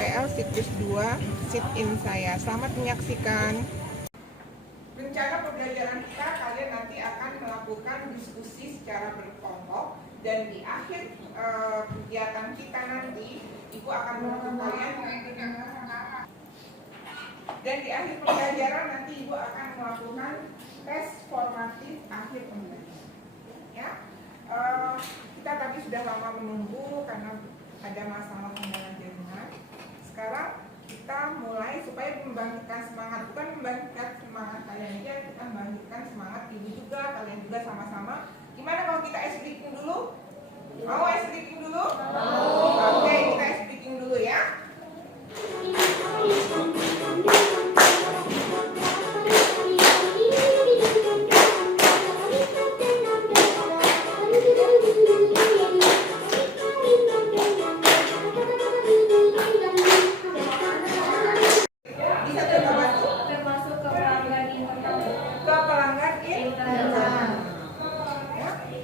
PL siklus 2 sit-in saya. Selamat menyaksikan. Rencana pembelajaran kita, kalian nanti akan melakukan diskusi secara berkelompok, dan di akhir kegiatan kita nanti Ibu akan menuntut kalian dan di akhir pembelajaran nanti Ibu akan melakukan tes formatif akhir pembelajaran. Ya, kita tadi sudah lama menunggu karena ada masalah kendala jaringan. Sekarang kita mulai supaya membangkitkan semangat, bukan membangkitkan semangat kalian aja, kita membangkitkan semangat Ibu juga, kalian juga sama-sama. Gimana kalau kita ice breaking dulu? Mau ice breaking dulu? Oke, kita ice breaking dulu ya.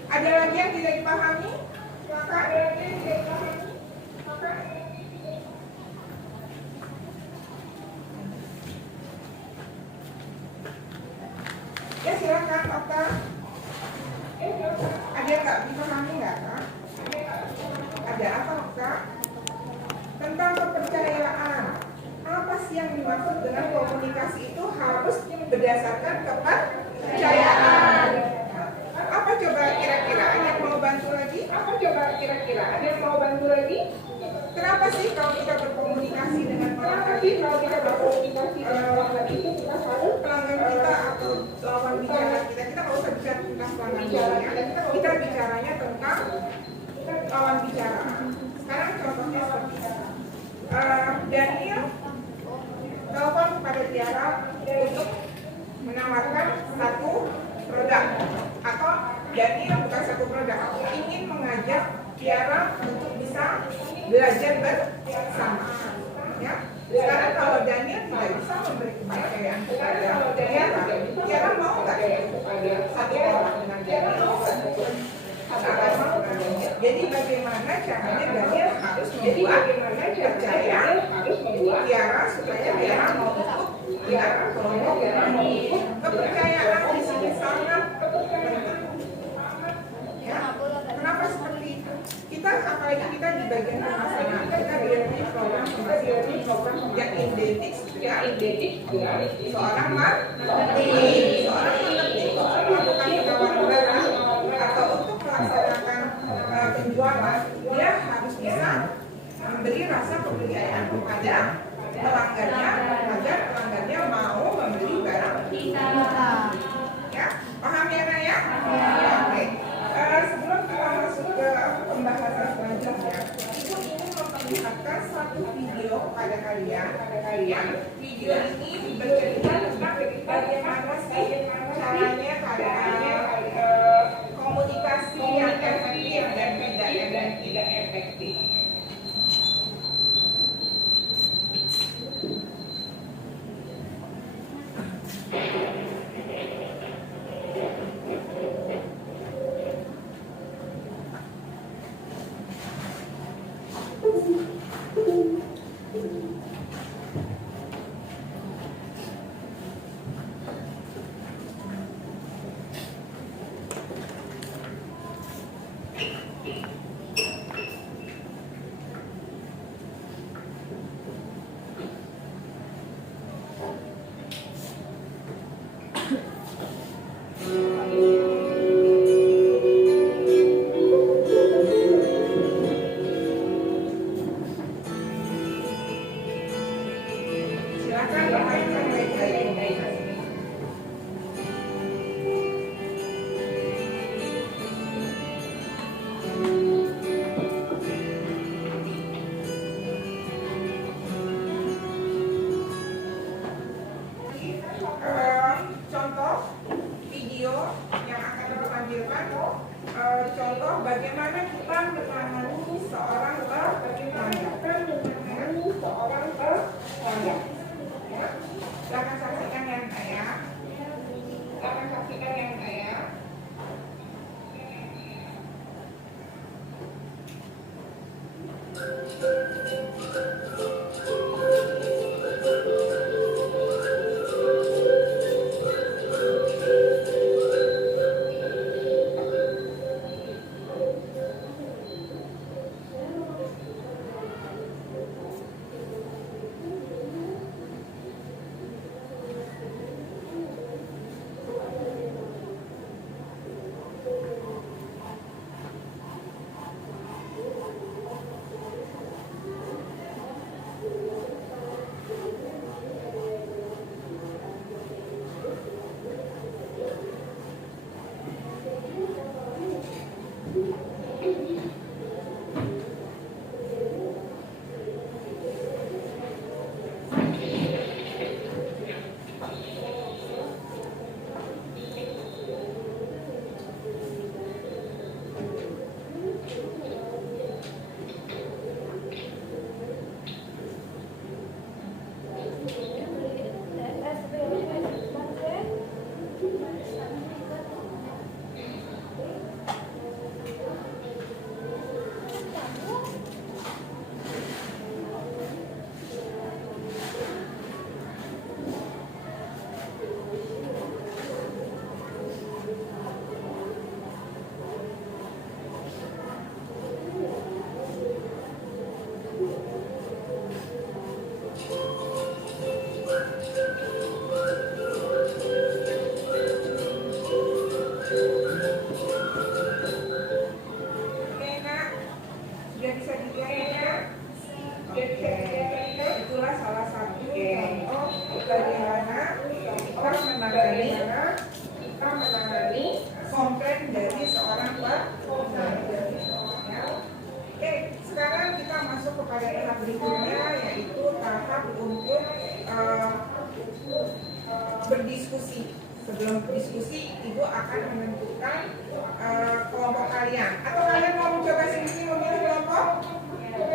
Ada lagi yang tidak dipahami? Silakan. Ya silakan, Okta. Ada yang nggak dipahami nggak, Kak? Ada apa, Okta? Tentang kepercayaan. Apa sih yang dimaksud dengan komunikasi itu harus berdasarkan kepercayaan? Apa coba kira-kira? Ada yang mau bantu lagi? Kenapa sih kalau kita berkomunikasi dengan pelanggan itu kita harus pelanggan kita atau lawan bicara kita nggak usah bicara tentang pelanggan kita bicaranya tentang lawan bicara. Sekarang contohnya seperti ini. Daniel telepon kepada Tiara untuk menawarkan satu produk, atau Daniel bukan satu produk, aku ingin mengajak Tiara untuk bisa belajar bersama. Ya, sekarang kalau Daniel tidak bisa memberi kepercayaan kepada Tiara mau nggak satu orang dengan Daniel? Jadi bagaimana caranya Daniel harus membuat percaya Tiara supaya Tiara mau ikut Tiara kepercayaan di sini sangat penting. Ya, kenapa seperti itu? Kita apalagi kita di bagian pemasaran, kita di program pemasaran yang identik seorang marketing untuk melakukan penawaran barang atau untuk melaksanakan penjualan, dia harus bisa memberi rasa kepercayaan kepada pelanggannya agar pelanggannya mau membeli barang kita. Ya, paham ya, Naya? Oke. Sebelum kita masuk ke pembahasan selanjutnya, Ibu ingin memperlihatkan satu video kepada kalian. Video ini bercerita tentang bagaimana sih caranya komunikasi yang efektif dan tidak efektif. Contoh video yang akan ditampilkan, contoh bagaimana kita menangani seorang pelanggan. berdiskusi. Sebelum berdiskusi, Ibu akan menentukan kelompok kalian. Atau kalian mau mencoba sendiri memilih kelompok?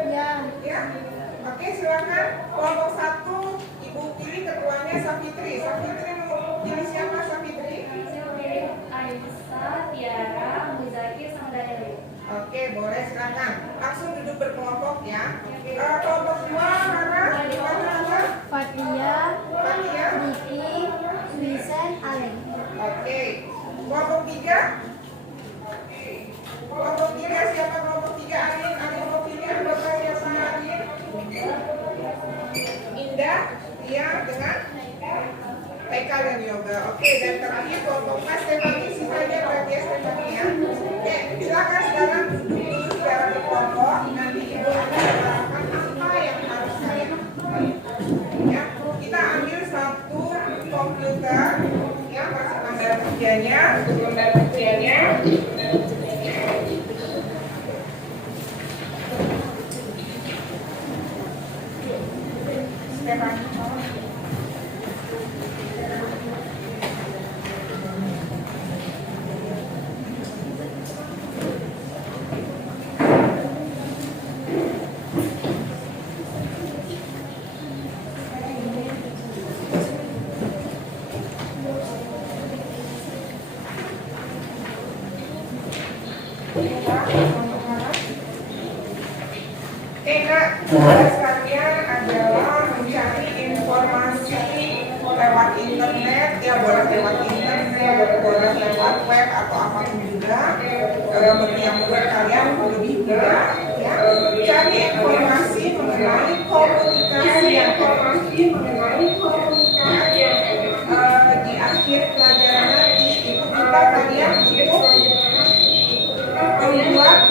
Ya. Ya. Oke, silakan. Kelompok 1, Ibu pilih ketuanya Safitri. Safitri mau pilih siapa, Safitri? Aisyah, Tiara, Muzakir, sama Daniel. Oke, boleh silakan. Langsung duduk berkelompok ya. Kelompok 2, Rara, apa? Fatia, Fatia. Niki, Vincent, Aleng. Oke. Kelompok 3. Kelompok 3 siapa kelompok 3? Arin, Arin mau pilih anggota siapa Arin? Indah, Tia dengan TK dan yoga. Oke, dan terakhir kelompok 4 Stefani, sisanya berarti ya Stefani ya. Oke, silakan sekarang duduk dulu secara berkelompok. Nanti Ibu akan mengatakan apa yang harus kalian lakukan. Ya, kita ambil satu komputer ya, masuk lembar kerjanya, lembar kerjanya. Stefani. Tugas kalian adalah mencari informasi lewat internet, ya boleh lewat internet, boleh lewat web atau apapun juga yang membuat kalian lebih mudah. Ya, cari informasi mengenai komunikasi di akhir pelajaran nanti Ibu minta kalian untuk membuat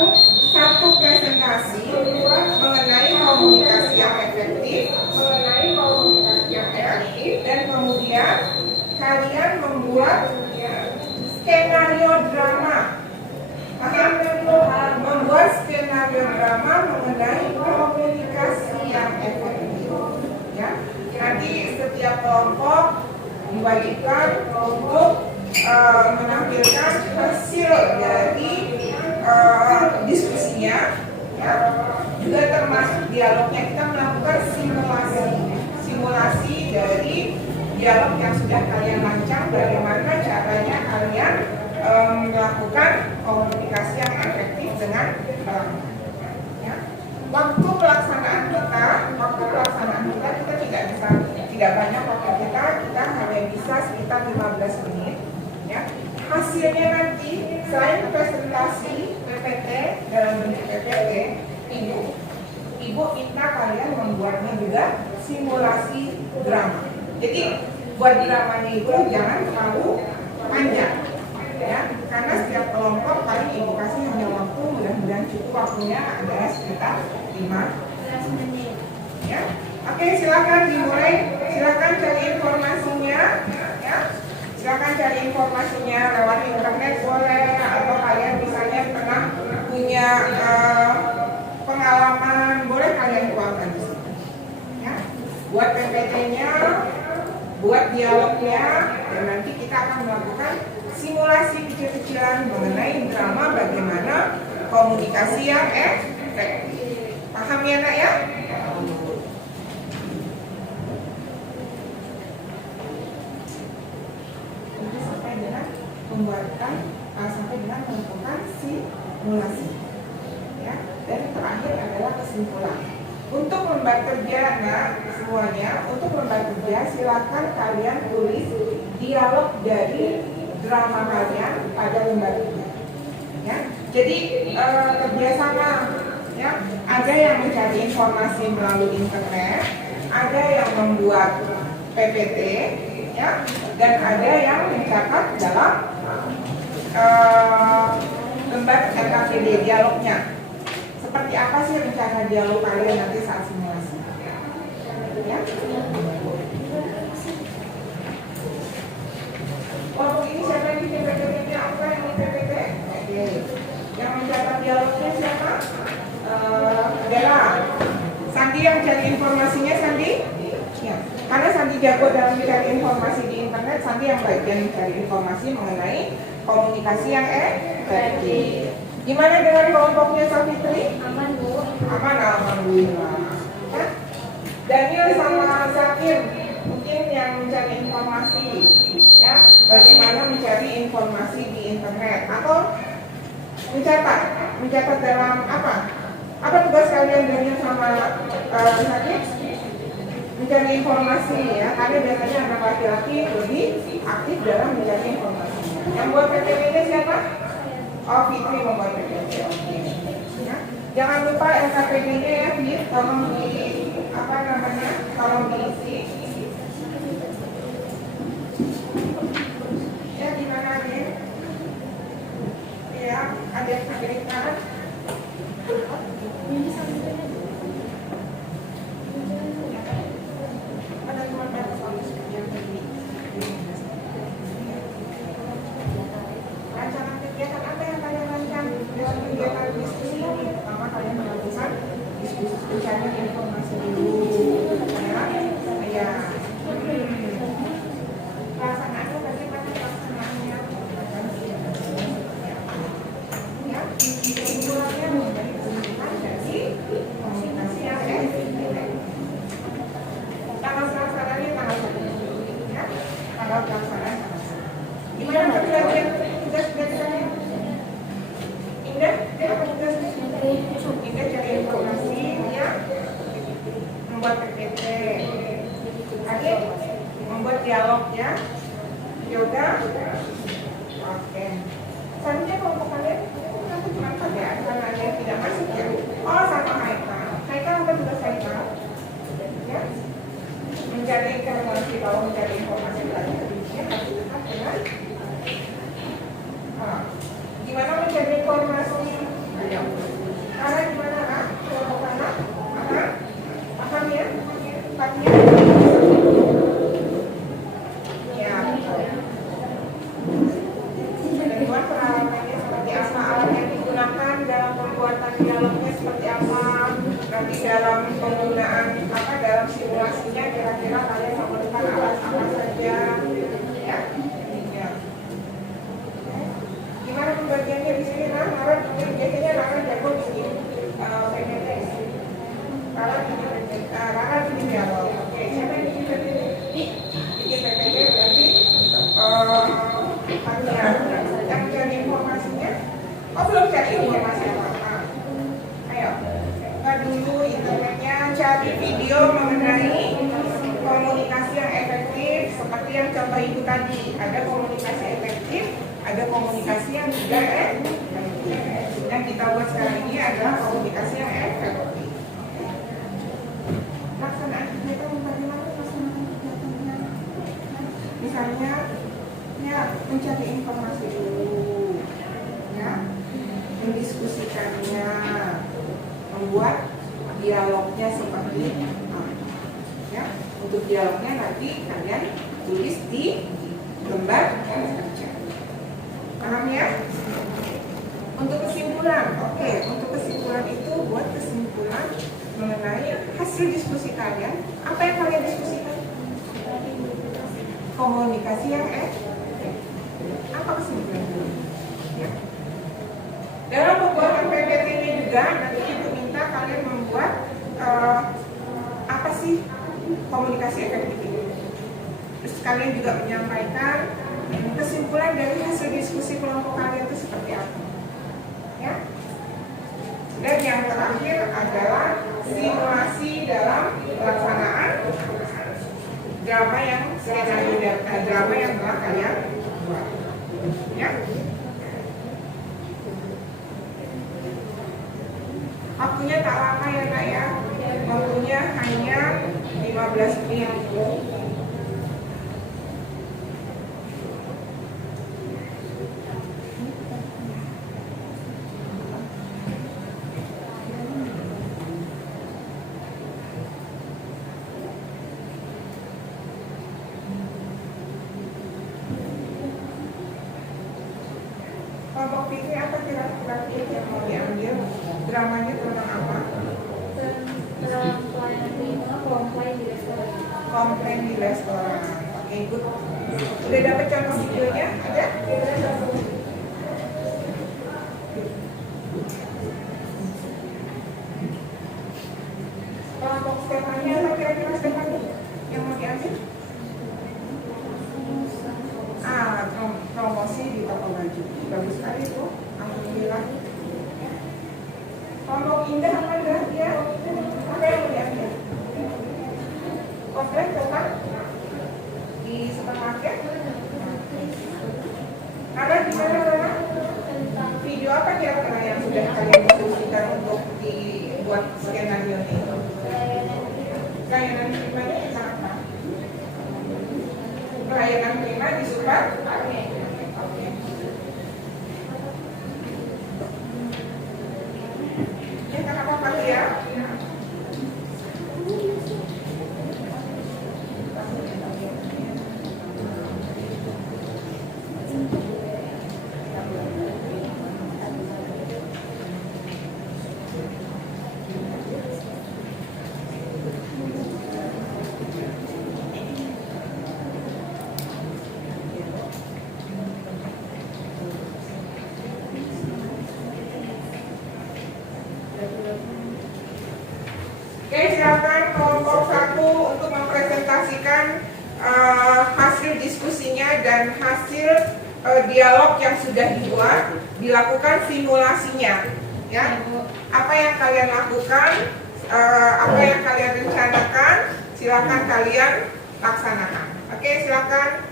satu presentasi mengenai komunikasi yang efektif, dan kemudian kalian membuat skenario drama. Membuat skenario drama mengenai komunikasi yang efektif. Ya, nanti setiap kelompok diwajibkan untuk menampilkan hasil dari diskusinya, ya, juga termasuk dialognya. Kita melakukan simulasi dari dialog yang sudah kalian rancang, bagaimana caranya kalian melakukan komunikasi yang efektif dengan ya. Waktu pelaksanaan kita tidak banyak waktu kita hanya bisa sekitar 15 menit. Ya. Hasilnya nanti selain presentasi PPT dalam bentuk PPT, Ibu minta kalian membuatnya juga simulasi drama. Jadi buat dramanya itu jangan terlalu panjang, ya, karena setiap kelompok paling Ibu kasih hanya waktu, mudah-mudahan cukup waktunya adalah sekitar 15 menit. Ya, oke, silakan dimulai. Silakan cari informasinya, ya. Silakan cari informasinya lewat internet boleh, atau kalian misalnya pernah punya pengalaman, boleh kalian tuangkan di sini. Ya. Buat PPT-nya, buat dialognya, dan nanti kita akan melakukan simulasi kecil-kecilan mengenai drama bagaimana komunikasi yang efektif. Paham ya nak ya? Sampai dengan melakukan simulasi, ya. Dan terakhir adalah kesimpulan. Untuk lembar kerja, nah semuanya, untuk lembar kerja silakan kalian tulis dialog dari drama kalian pada lembar kerja. Ya, jadi kerjasama, ya. Ada yang mencari informasi melalui internet, ada yang membuat PPT, ya, dan ada yang mencatat dalam lembar RKPD dialognya. Seperti apa sih rencana dialog kalian nanti saat simulasi? Ya. Kelompok ini siapa yang bikin PPT-nya? Apa yang di PPT? Oke. Yang mencatat dialognya siapa? Bella. Sandi yang cari informasinya, Sandi? Ya. Karena Sandi jago dalam mencari informasi di internet. internet, Santi yang bagian mencari informasi mengenai komunikasi yang efektif. Gimana dengan kelompoknya Safitri? Aman, Bu. Aman, alhamdulillah. Ya? Daniel sama Zakir mungkin yang mencari informasi, ya, bagaimana mencari informasi di internet atau mencatat dalam apa? Apa tugas kalian Daniel sama Zakir? Mencari informasi, ya, karena biasanya anak laki-laki lebih aktif dalam mencari informasinya. Yang buat PPT-nya siapa? Oh, Fitri membuat PPT. Oke. Ya. Jangan lupa LKPD-nya ya, Fit. Tolong tolong diisi. Ya, gimana nih? Ya, ada yang cerita. Ada cuma batas waktu yang tadi. Rancangan kegiatan apa yang kalian lakukan dalam kegiatan diskusi ini? Pertama kalian melakukan diskusi mencari informasi dulu, ya. Pelaksanaannya bagaimana pelaksanaannya? Ya, kesimpulannya menjadi kesimpulan dari komunikasi yang efektif. Tanggal pelaksanaannya tanggal 1, ya. Tanggal pelaksanaan tanggal 1. Gimana bagi tugas kalian? Indah, apa tugas? Indah cari informasi, ya. Membuat PPT. Adik membuat dialognya. Yoga. Oke. Selanjutnya kelompok kalian nanti cuma saja karena ada yang tidak masuk ya. Oh, sama Haikal. Haikal apa tugas Haikal? Ya. Mencari informasi, kalau mencari informasi lagi. Ya, harus dekat dengan. Gimana mencari informasi? Ayo. Karena gimana kak? Kelompok anak? Paham ya? Paknya? Ya, betul. Dan buat peralatannya seperti apa, alat yang digunakan dalam pembuatan dialognya seperti apa, nanti dalam penggunaan apa, dalam simulasinya kira-kira kalian memerlukan alat apa saja, ya. Gimana pembagiannya di sini? Nara biasanya Nara jago bikin PPT. Nara bikin dialog. Oke, siapa yang bikin PPT? Bikin PPT berarti yang cari informasinya. Oh, belum cari informasi apa-apa. Ayo, buka dulu internetnya, cari video mengenai komunikasi yang efektif seperti yang contoh ibu tadi. Ada komunikasi efektif, ada komunikasi yang tidak efektif. Yang kita buat sekarang ini adalah komunikasi yang efektif. Laksanaan kegiatan bagaimana pelaksanaan kegiatannya? Misalnya, ya, mencari informasi dulu, ya, mendiskusikannya, membuat dialognya seperti apa, ya. Untuk dialognya nanti kalian tulis di lembar kerja. Paham ya? Untuk kesimpulan, oke. Untuk kesimpulan itu buat kesimpulan mengenai hasil diskusi kalian. Apa yang kalian diskusikan? Komunikasi yang efektif. Apa kesimpulan? Ya. Dalam pembuatan PPT-nya juga nanti ibu minta kalian membuat apa sih komunikasi efektif itu. Terus kalian juga menyampaikan kesimpulan dari hasil diskusi kelompok kalian itu seperti apa, ya. Dan yang terakhir adalah simulasi dalam pelaksanaan drama yang skenario drama yang telah kalian buat, ya. Waktunya tak lama ya Kak ya. Waktunya hanya 15 menit. Kelompok Fitri apa kira-kira yang mau diambil? Dramanya tentang apa? Tentang pelayanan minimal komplain di restoran. Komplain di restoran. Oke, good. Udah dapet contoh videonya? Ada? Kelompok skemanya apa kira-kira skemanya yang mau diambil? Promosi di toko baju. Bagus sekali tuh. Alhamdulillah. Kelompok indah apa enggak? Ya. Apa yang mau diambil? Komplek coklat di supermarket. Ada di mana? Video apa kira-kira yang sudah kalian diskusikan untuk dibuat skenario ini? Layanan primanya tentang apa? Layanan prima di supermarket. Oke. Ya, kakak apa ya? Oke, silakan kelompok 1 untuk mempresentasikan hasil diskusinya dan hasil dialog yang sudah dibuat, dilakukan simulasinya. Ya, apa yang kalian lakukan, apa yang kalian rencanakan, silakan kalian laksanakan. Oke, silakan.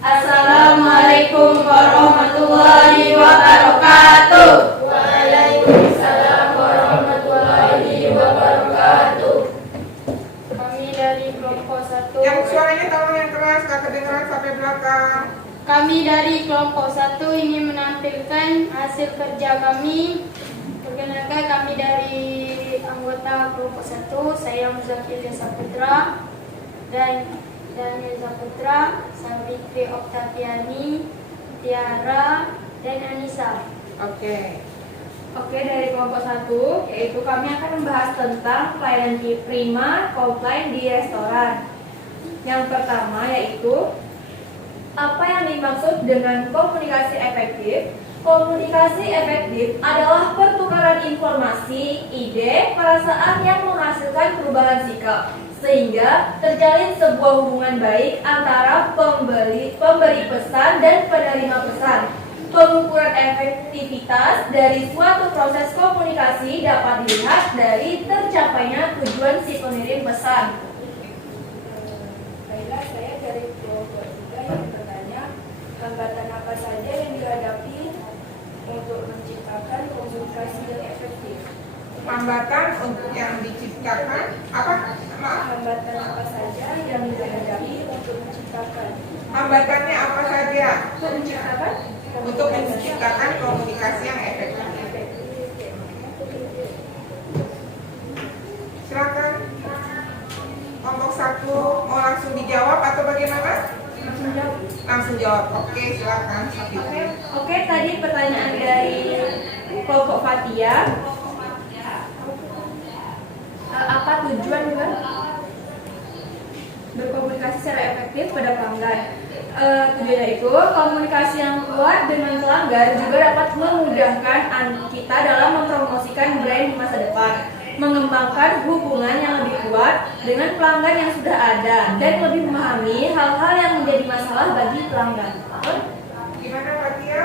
Assalamualaikum warahmatullahi wabarakatuh. Waalaikumsalam warahmatullahi wabarakatuh. Kami dari kelompok 1. Yang suaranya tolong yang keras, gak kedengeran sampai belakang. Kami dari kelompok 1 ingin menampilkan hasil kerja kami. Perkenalkan, kami dari anggota kelompok 1. Saya Muzakir Saputra dan Daniel Saputra, Sabitri Oktaviani, Tiara, dan Anissa. Oke. Oke, dari kelompok 1, yaitu kami akan membahas tentang pelayanan prima komplain di restoran. Yang pertama yaitu apa yang dimaksud dengan komunikasi efektif? Komunikasi efektif adalah pertukaran informasi, ide, perasaan yang menghasilkan perubahan sikap, sehingga terjalin sebuah hubungan baik antara pemberi pesan dan penerima pesan. Pengukuran efektivitas dari suatu proses komunikasi dapat dilihat dari tercapainya tujuan si pengirim pesan. Baiklah, saya dari kelompok 3 yang bertanya, hambatan apa saja yang dihadapi untuk menciptakan komunikasi yang efektif? Hambatan untuk yang diciptakan apa? Maaf. Hambatan apa saja yang dihadapi untuk menciptakan? Hambatannya apa saja? Menciptakan? Untuk menciptakan komunikasi yang efektif. Silakan. Kelompok 1 mau langsung dijawab atau bagaimana? Langsung jawab. Oke, silakan. Oke, tadi pertanyaan dari kelompok Fatia. Apa tujuan dengan berkomunikasi secara efektif pada pelanggan? Tujuannya itu komunikasi yang kuat dengan pelanggan juga dapat memudahkan kita dalam mempromosikan brand di masa depan, mengembangkan hubungan yang lebih kuat dengan pelanggan yang sudah ada, dan lebih memahami hal-hal yang menjadi masalah bagi pelanggan. Gimana Fatia?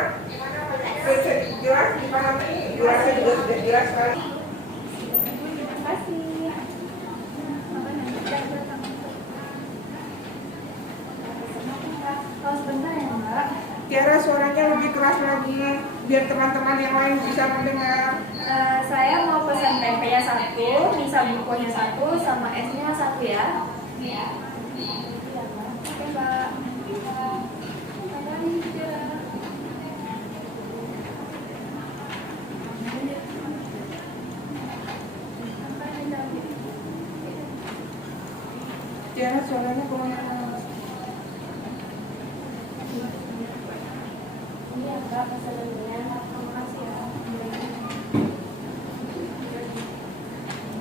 Bisa jelas dipahami? Jelasnya juga sudah jelas sekali. Terima kasih. Sebentar ya Mbak. Tiara, suaranya lebih keras lagi biar teman-teman yang lain bisa mendengar. Saya mau pesan tempe-nya 1, Nisa bukonya 1, sama esnya 1 ya. Oke Mbak. Tiara, suaranya kurang keras. Iya Mbak, pesanannya. Terima kasih ya.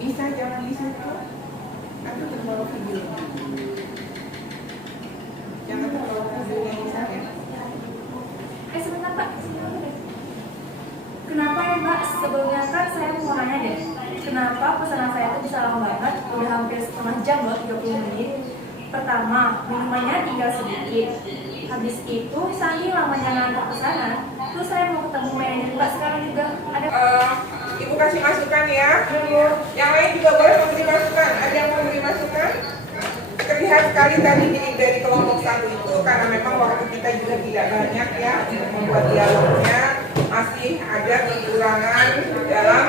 Bisa jangan di situ. Aku terbawa video. Jangan terlalu hasilnya bisa ya. Sebentar Mbak. Kenapa ya Mbak? Sebelumnya kan saya mau nanya deh. Kenapa pesanan saya itu bisa lama banget? Udah hampir setengah jam loh, 30 menit. Pertama, minumannya tinggal sedikit. Habis itu, saking lamanya ngantar pesanan, terus saya mau ketemu manajer Mbak sekarang juga. Ada Ibu kasih masukan ya. Yang lain juga boleh memberi masukan. Ada yang mau memberi masukan? Terlihat sekali tadi dari kelompok satu itu, karena memang waktu kita juga tidak banyak ya untuk membuat dialognya, masih ada kekurangan dalam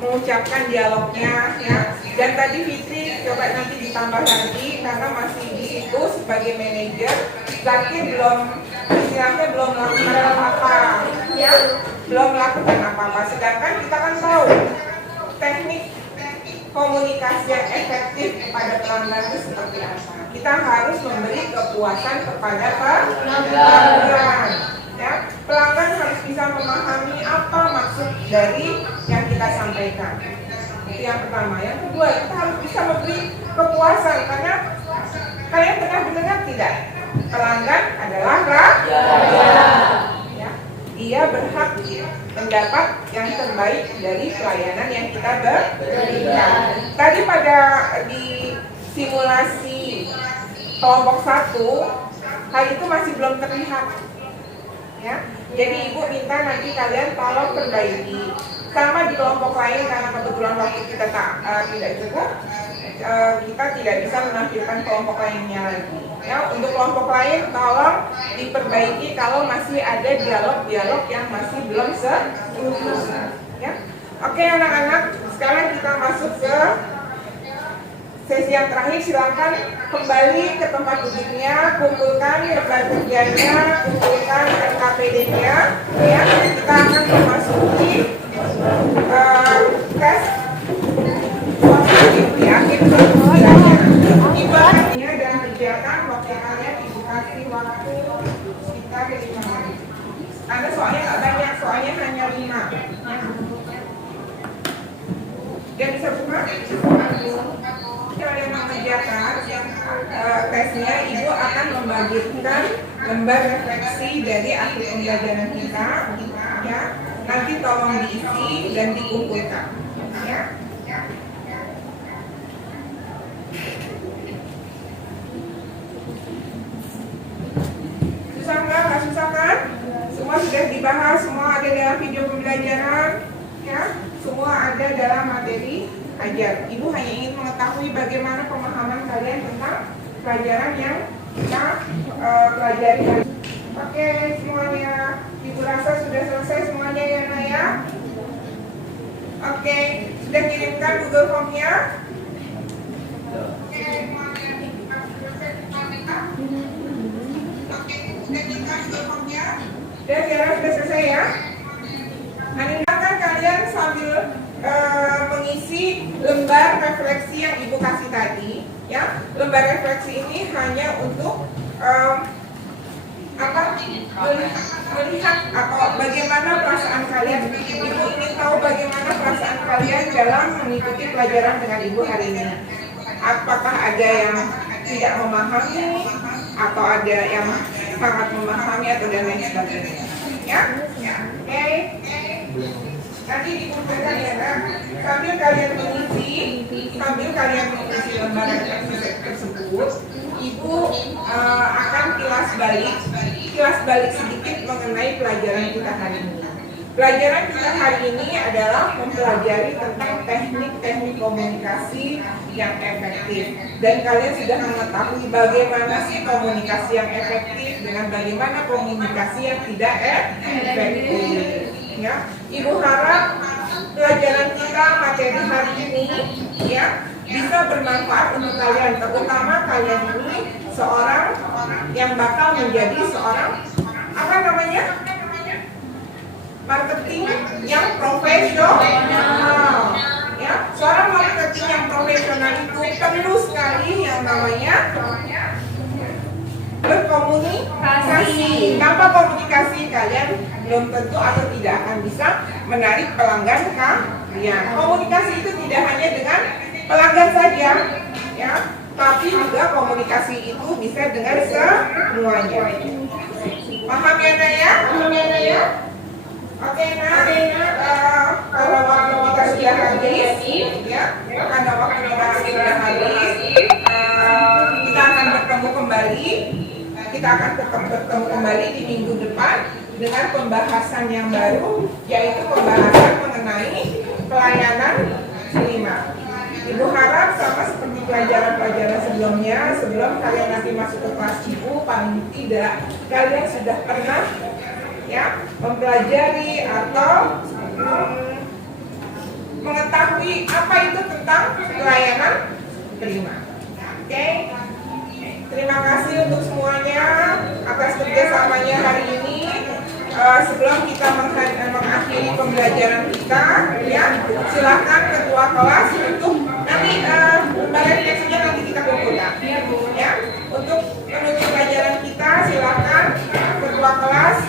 mengucapkan dialognya ya. Dan tadi Fitri coba nanti ditambah lagi karena masih di situ sebagai manajer, Zakir istilahnya belum melakukan apa-apa ya, belum melakukan apa-apa. Sedangkan kita kan tahu teknik komunikasi yang efektif kepada pelanggan itu seperti apa. Kita harus memberi kepuasan kepada pelanggan. Ya, pelanggan harus bisa memahami apa maksud dari yang kita sampaikan. Itu yang pertama. Yang kedua, kita harus bisa memberi kepuasan karena kalian pernah mendengar tidak? Pelanggan adalah raja. Ya, dia berhak mendapat yang terbaik dari pelayanan yang kita berikan. Tadi di simulasi kelompok 1, hal itu masih belum terlihat. Ya, jadi ibu minta nanti kalian tolong perbaiki. Sama di kelompok lain karena kebetulan waktu kita tidak cukup, kita tidak bisa menampilkan kelompok lainnya lagi. Ya, untuk kelompok lain tolong diperbaiki kalau masih ada dialog-dialog yang masih belum sempurna. Ya, oke anak-anak, sekarang kita masuk ke sesi yang terakhir. Silakan kembali ke tempat duduknya, kumpulkan lembar kerjanya, kumpulkan LKPD-nya. Ya, kita akan memasuki tes di akhir pembelajaran. Ibaratnya dan kerjakan waktu kalian ibu kasih waktu sekitar 5 menit. Karena soalnya nggak banyak, soalnya hanya 5. Dia bisa buka? Kalian mengerjakan tesnya, ibu akan membagikan lembar refleksi dari akhir pembelajaran kita. Ya, nanti tolong diisi dan dikumpulkan. Ya. Susah nggak? Nggak susah kan? Semua sudah dibahas, semua ada dalam video pembelajaran. Ya, semua ada dalam materi ajar. Ibu hanya ingin mengetahui bagaimana pemahaman kalian tentang pelajaran yang kita pelajari. Oke, semuanya. Ibu rasa sudah selesai semuanya ya Naya? Oke, sudah kirimkan Google Form-nya? Oke, semuanya. Oke, sudah kirimkan Google Form-nya? Dan sekarang sudah selesai ya? Hari ini kan kalian sambil mengisi lembar refleksi yang ibu kasih tadi, ya. Lembar refleksi ini hanya untuk melihat atau bagaimana perasaan kalian. Ibu ingin tahu bagaimana perasaan kalian dalam mengikuti pelajaran dengan ibu hari ini. Apakah ada yang tidak memahami atau ada yang sangat memahami atau dan lain sebagainya. Ya, oke. Nanti dikumpulkan ya kan? Sambil kalian mengisi lembar refleksi tersebut, ibu akan kilas balik sedikit mengenai pelajaran kita hari ini. Pelajaran kita hari ini adalah mempelajari tentang teknik-teknik komunikasi yang efektif. Dan kalian sudah mengetahui bagaimana sih komunikasi yang efektif dengan bagaimana komunikasi yang tidak efektif. Ya, ibu harap pelajaran kita materi hari ini ya bisa bermanfaat untuk kalian, terutama kalian ini seorang yang bakal menjadi seorang apa namanya? Marketing yang profesional. Ya, seorang marketing yang profesional itu perlu sekali yang namanya berkomunikasi. Tanpa komunikasi kalian belum tentu atau tidak akan bisa menarik pelanggan kalian. Komunikasi itu tidak hanya dengan pelanggan saja, ya. tapi juga komunikasi itu bisa dengan semuanya. Paham ya Naya? Oke Nak, kalau waktu kita sudah habis, ya, karena waktu kita sudah habis, kita akan bertemu kembali. Kita akan bertemu kembali di minggu depan dengan pembahasan yang baru, yaitu pembahasan mengenai pelayanan prima. Ibu harap sama seperti pelajaran-pelajaran sebelumnya, sebelum kalian nanti masuk ke kelas Cipu, paling tidak kalian sudah pernah ya mempelajari atau mengetahui apa itu tentang pelayanan prima. Oke? Terima kasih untuk semuanya atas kerjasamanya hari ini. Sebelum kita mengakhiri pembelajaran kita, ya silakan ketua kelas untuk nanti pembelajaran nanti kita kumpulkan, ya. Untuk menutup pelajaran kita, silakan ketua kelas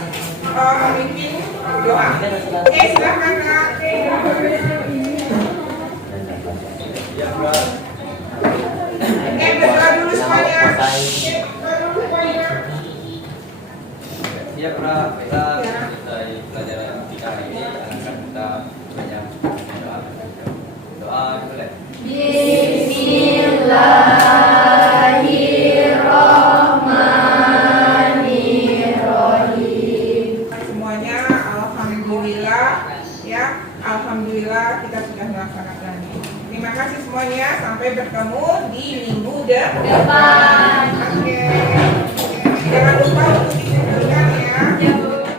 memimpin doa. Oke, silakan Kak. Berdoa dulu semuanya. Siap, Ra. Kita selesai pelajaran kita hari ini akan kita banyak doa boleh. Bismillahirrahmanirrahim. Semuanya alhamdulillah ya. Alhamdulillah kita sudah melaksanakan. Terima kasih semuanya, sampai bertemu di minggu depan. Oke.